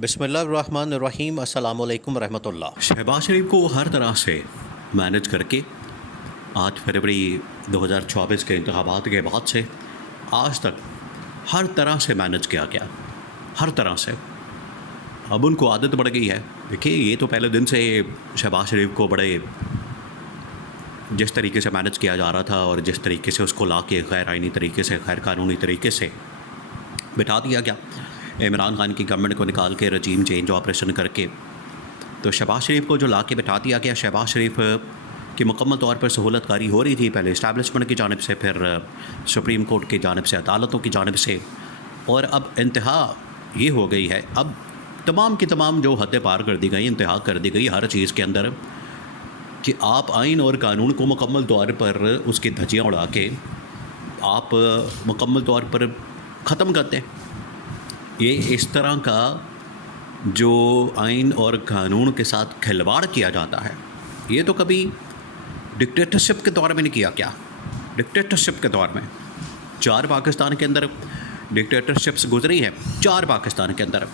बिस्मिल्लाहिर्रहमानिर्रहीम अस्सलामु अलैकुम रहमतुल्लाह। शहबाज शरीफ को हर तरह से मैनेज करके 8 फरवरी 2024 के इंतखाबात के बाद से आज तक हर तरह से मैनेज किया गया, हर तरह से। अब उनको आदत बढ़ गई है। देखिए, ये तो पहले दिन से शहबाज शरीफ को बड़े जिस तरीके से मैनेज किया जा रहा था और जिस तरीके से उसको ला के गैर आइनी तरीके से, गैर कानूनी तरीके से बिठा दिया गया, इमरान खान की गवर्नमेंट को निकाल के रजीम चेंज ऑपरेशन करके, तो शहबाज शरीफ को जो ला के बिठा दिया गया। शहबाज शरीफ की मुकम्मल तौर पर सहूलतकारी हो रही थी, पहले इस्टेब्लिशमेंट की जानिब से, फिर सुप्रीम कोर्ट की जानिब से, अदालतों की जानिब से, और अब इंतहा ये हो गई है। अब तमाम की तमाम जो हदें पार कर दी गई, इंतहा कर दी गई हर चीज़ के अंदर, कि आप आइन और कानून को मुकम्मल तौर पर उसकी धज्जियाँ उड़ा के आप मुकम्मल तौर पर ख़त्म करते हैं। ये इस तरह का जो आइन और कानून के साथ खिलवाड़ किया जाता है, ये तो कभी डिक्टेटरशिप के दौर में नहीं किया। क्या डिक्टेटरशिप के दौर में 4 पाकिस्तान के अंदर डिक्टेटरशिप्स गुजरी है, 4 पाकिस्तान के अंदर,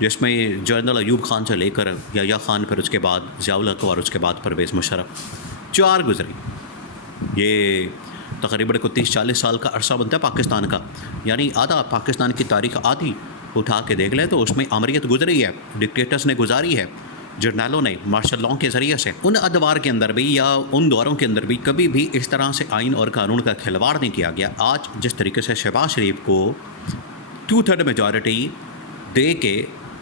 जिसमें जनरल अयूब खान से लेकर याह्या खान, फिर उसके बाद ज़ियाउल हक और उसके बाद परवेज़ मुशर्रफ, 4 गुजरी। ये तकरीबन को 30-40 साल का अरसा बनता है पाकिस्तान का, यानी आधा पाकिस्तान की तारीख आधी उठा के देख लें तो उसमें अमरीत गुजरी है, डिक्टेटर्स ने गुजारी है, जर्नलों ने मार्शल लॉ के ज़रिए से। उन अदवार के अंदर भी या उन दौरों के अंदर भी कभी भी इस तरह से आइन और कानून का खिलवाड़ नहीं किया गया। आज जिस तरीके से शहबाज शरीफ को 2/3 मेजॉरिटी दे के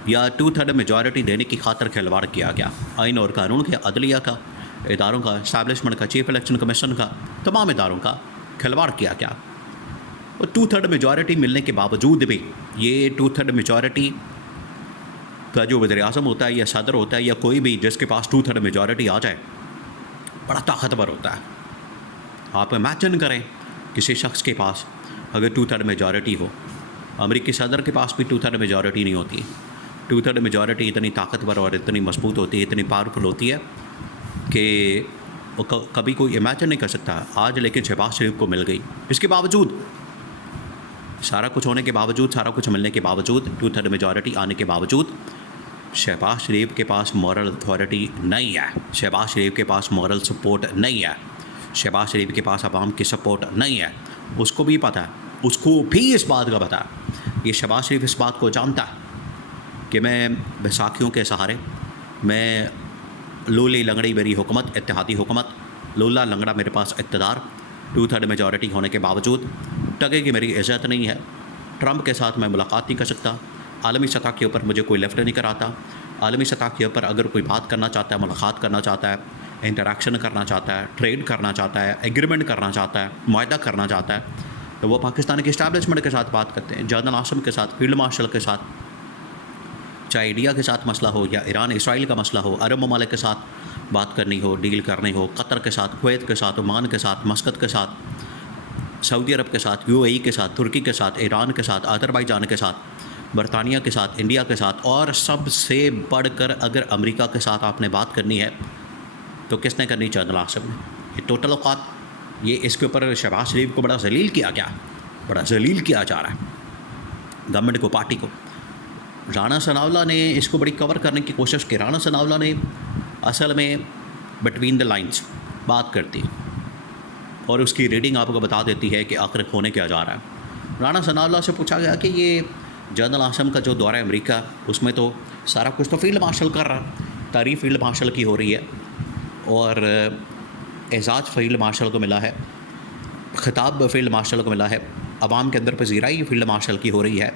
या 2/3 मेजॉरिटी देने की खातर खिलवाड़ किया गया, आइन और कानून के, अदलिया का, इदारों का, इस्टेब्लिशमेंट का, चीफ इलेक्शन कमीशन का, तमाम इदारों का खिलवाड़ किया गया। और 2/3 मेजॉरिटी मिलने के बावजूद भी ये 2/3 मेजॉरिटी का जो वज़ीर आज़म होता है या सदर होता है या कोई भी जिसके पास 2/3 मेजॉरिटी आ जाए, बड़ा ताकतवर होता है। आप इमेजिन करें किसी शख्स के पास अगर 2/3 मेजॉरिटी हो, अमेरिकी सदर के पास भी 2/3 मेजॉरिटी नहीं होती। 2/3 मेजॉरिटी इतनी ताकतवर और इतनी मजबूत होती है, इतनी पावरफुल होती है कि कभी कोई इमेजिन नहीं कर सकता। आज लेकिन शहबाज शरीफ को मिल गई, इसके बावजूद, सारा कुछ होने के बावजूद, सारा कुछ मिलने के बावजूद, 2/3 मेजॉरिटी आने के बावजूद, शहबाज शरीफ के पास मॉरल अथॉरिटी नहीं है, शहबाज शरीफ के पास मॉरल सपोर्ट नहीं है, शहबाज शरीफ के पास आवाम की सपोर्ट नहीं है। उसको भी पता है, उसको भी इस बात का पता है, ये शहबाज शरीफ इस बात को जानता है कि मैं बैसाखियों के सहारे, मैं लोली लंगड़ी मेरी हुकूमत, इत्तेहादी हुकूमत, लोला लंगड़ा मेरे पास इक़्तिदार, 2/3 मेजॉरिटी होने के बावजूद टके की मेरी इज़्ज़त नहीं है। ट्रंप के साथ मैं मुलाकात नहीं कर सकता, आलमी सतह के ऊपर मुझे कोई लेफ्ट नहीं कराता, आलमी सतह के ऊपर अगर कोई बात करना चाहता है, मुलाकात करना चाहता है, इंटरेक्शन करना चाहता है, ट्रेड करना चाहता है, एग्रीमेंट करना चाहता है, मुआहदा करना चाहता है, तो वो पाकिस्तान के इस्टेब्लिशमेंट के साथ बात करते हैं, जनरल आसिम के साथ, फील्ड मार्शल के साथ, चाहे इंडिया के साथ मसला हो या ईरान इसराइल का मसला हो, अरब ममालिक के साथ बात करनी हो, डील करनी हो, कतर के साथ, कुवैत के साथ, ओमान के साथ, मस्कत के साथ, सऊदी अरब के साथ, यूएई के साथ, तुर्की के साथ, ईरान के साथ, अज़रबैजान के साथ, बरतानिया के साथ, इंडिया के साथ, और सबसे बढ़कर अगर अमेरिका के साथ आपने बात करनी है तो किसने करनी? जनरल आसिम ने। ये टोटल औकात, ये इसके ऊपर शहबाज शरीफ को बड़ा जलील किया गया, बड़ा जलील किया जा रहा है गवर्नमेंट को, पार्टी को। राना सनाउल्लाह ने इसको बड़ी कवर करने की कोशिश की। राना सनाउल्लाह ने असल में बिटवीन द लाइंस बात करती और उसकी रीडिंग आपको बता देती है कि आखिर होने क्या जा रहा है। राना सनाउल्लाह से पूछा गया कि ये जनरल आसिम का जो दौरा है अमेरिका, उसमें तो सारा कुछ तो फील्ड मार्शल कर रहा है, तारीफ़ फील्ड मार्शल की हो रही है और एजाज़ फील्ड मार्शल को मिला है, खिताब फील्ड मार्शल को मिला है, अवाम के अंदर पजीराई फील्ड मार्शल की हो रही है,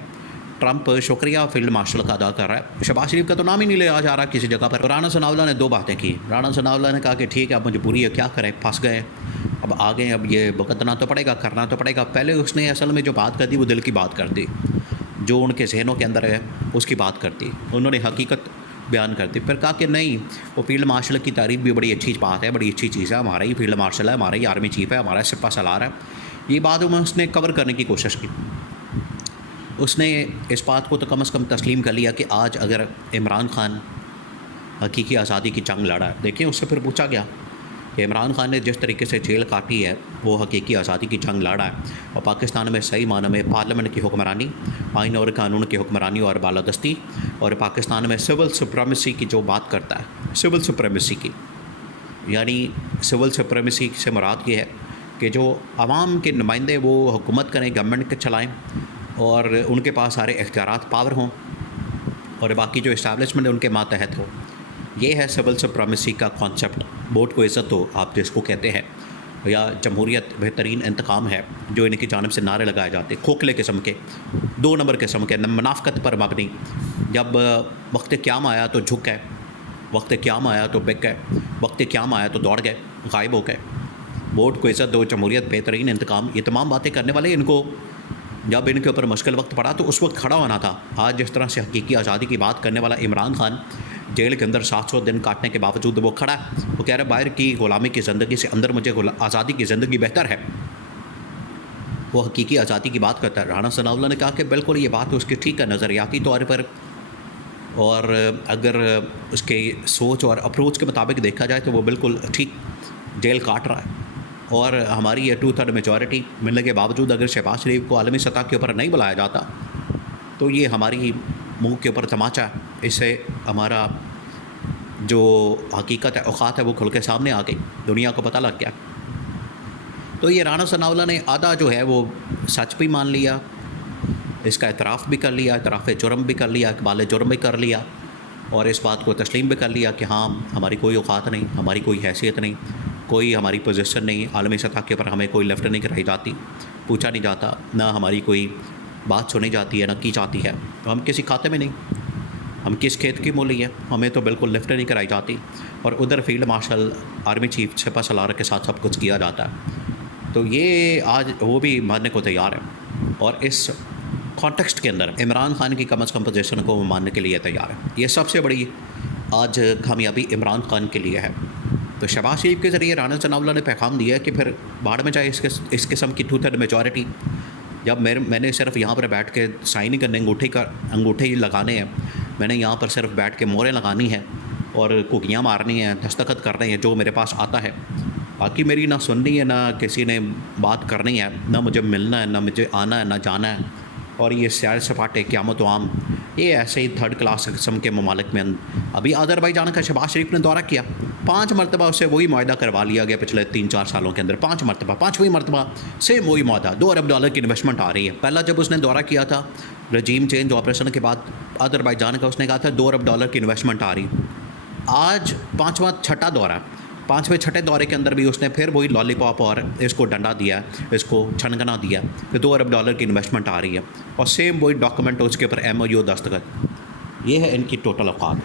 ट्रंप शुक्रिया फील्ड मार्शल का अदा कर रहा है, शहबाज शरीफ का तो नाम ही नहीं लिया जा रहा किसी जगह पर। राना सनाउल्लाह ने 2 बातें की। राना सनाउल्लाह ने कहा कि ठीक है, अब मजबूरी है, क्या करें, फंस गए, अब आ गए, अब ये भुगतना तो पड़ेगा, करना तो पड़ेगा। पहले उसने असल में जो बात कर दी वो दिल की बात कर दी, जो उनके जहनों के अंदर है उसकी बात करती, उन्होंने हकीकत बयान कर दी। फिर कहा कि नहीं, वो फील्ड मार्शल की तारीफ़ भी बड़ी अच्छी बात है, बड़ी अच्छी चीज़ है, हमारा ही फील्ड मार्शल है, हमारा ही आर्मी चीफ़ है, हमारा सिपा सलार है। ये बात उसने कवर करने की कोशिश की। उसने इस बात को तो कम से कम तस्लीम कर लिया कि आज अगर इमरान खान हकीकी आज़ादी की जंग लड़ा है। देखिए, उससे फिर पूछा गया कि इमरान खान ने जिस तरीके से जेल काटी है वो हकीकी आज़ादी की जंग लड़ा है और पाकिस्तान में सही मानों में पार्लियामेंट की हुक्मरानी, आइन और कानून की हुक्मरानी और बालादस्ती, और पाकिस्तान में सिविल सुप्रीमेसी की जो बात करता है, सिविल सुप्रीमेसी की, यानी सिविल सुप्रीमेसी से मुराद ये है कि जो आवाम के नुमाइंदे वो हुकूमत करें, गवर्नमेंट के चलाएँ और उनके पास सारे इख्तियारात पावर हों और बाकी जो इस्टेब्लिशमेंट है उनके मातहत हो। ये है सिविल सुप्रीमेसी का कॉन्सेप्ट। वोट को इज़्ज़त दो आप जिसको कहते हैं, या जमहूरियत बेहतरीन इंतकाम है, जो इनकी जानिब से नारे लगाए जाते, खोखले किस्म के, 2 नंबर किस्म के, मुनाफ़कत पर मबनी। जब वक्त क़याम आया तो झुक गए, वक्त क़याम आया तो बिक गए, वक्त क़याम आया तो दौड़ गए, गायब हो गए। वोट को इज़्ज़त दो, जमहूरियत बेहतरीन इंतकाम, ये तमाम बातें करने वाले इनको जब इनके ऊपर मुश्किल वक्त पड़ा तो उस वक्त खड़ा होना था। आज जिस तरह से हकीकी आज़ादी की बात करने वाला इमरान खान जेल के अंदर 700 दिन काटने के बावजूद वो खड़ा है, वो कह रहा है बाहर की ग़ुलामी की ज़िंदगी से अंदर मुझे आज़ादी की ज़िंदगी बेहतर है। वो हकीकी आज़ादी की बात करता है। राना सनाउल्लाह ने कहा कि बिल्कुल ये बात उसकी ठीक है नज़रियाती तौर पर, और अगर उसके सोच और अप्रोच के मुताबिक देखा जाए तो वो बिल्कुल ठीक जेल काट रहा है। और हमारी ये 2/3 मेजॉरिटी मिलने के बावजूद अगर शहबाज शरीफ को आलमी सतह के ऊपर नहीं बुलाया जाता तो ये हमारी मुंह के ऊपर तमाचा है। इससे हमारा जो हकीकत है, औकात है, वो खुल के सामने आ गई, दुनिया को पता लग गया। तो ये राना सनाउल्लाह ने आधा जो है वो सच भी मान लिया, इसका एतराफ़ भी कर लिया, एतराफ़ जुर्म भी कर लिया, इकबाल जुर्म भी कर लिया, और इस बात को तस्लीम भी कर लिया कि हाँ हमारी कोई औकात नहीं, हमारी कोई हैसियत नहीं, कोई हमारी पोजीशन नहीं, आलमी सतह के ऊपर हमें कोई लिफ्ट नहीं कराई जाती, पूछा नहीं जाता, ना हमारी कोई बात सुनी जाती है, ना की जाती है। तो हम किसी खाते में नहीं, हम किस खेत की मूली है, हमें तो बिल्कुल लिफ्ट नहीं कराई जाती। और उधर फील्ड मार्शल, आर्मी चीफ, सिपा सलार के साथ सब कुछ किया जाता है। तो ये आज वो भी मानने को तैयार है, और इस कॉन्टेक्स्ट के अंदर इमरान खान की कम अज़ कम पोजीशन को मानने के लिए तैयार है। ये सबसे बड़ी आज कामयाबी इमरान खान के लिए है। तो शहबाज शरीफ के ज़रिए राना सनाउल्लाह ने पैगाम दिया है कि फिर बाढ़ में जाए इस किस्म की 2/3 मेजॉरिटी। जब मैंने सिर्फ यहाँ पर बैठ के साइन ही करने, अंगूठे ही लगाने हैं, मैंने यहाँ पर सिर्फ बैठ के मोहरें लगानी है और कुकियाँ मारनी हैं, दस्तखत करने हैं, जो मेरे पास आता है। बाकी मेरी ना सुननी है, ना किसी ने बात करनी है, ना मुझे मिलना है, ना मुझे आना है, ना जाना है। और ये सैर सपाटे, क़यामत आम, ये ऐसे ही 3rd क्लास किस्म के ममालिक में। अभी अज़रबैजान का शहबाज शरीफ ने दौरा किया, 5 मरतबा उससे वही मुआहदा करवा लिया गया पिछले 3-4 सालों के अंदर। 5 मरतबा, 5वीं मरतबा सेम वही मुआहदा। $2 अरब की इन्वेस्टमेंट आ रही है। पहला जब उसने दौरा किया था रजीम चेंज ऑपरेशन के बाद अज़रबैजान का, उसने कहा था $2 अरब की इन्वेस्टमेंट आ रही। आज 5वां-6ठा दौरा, 5वें-6ठे दौरे के अंदर भी उसने फिर वही लॉलीपॉप और इसको डंडा दिया, इसको छनगना दिया कि $2 अरब की इन्वेस्टमेंट आ रही है, और सेम वही डॉक्यूमेंट उसके ऊपर MOU दस्तखत। ये है इनकी टोटल औकात।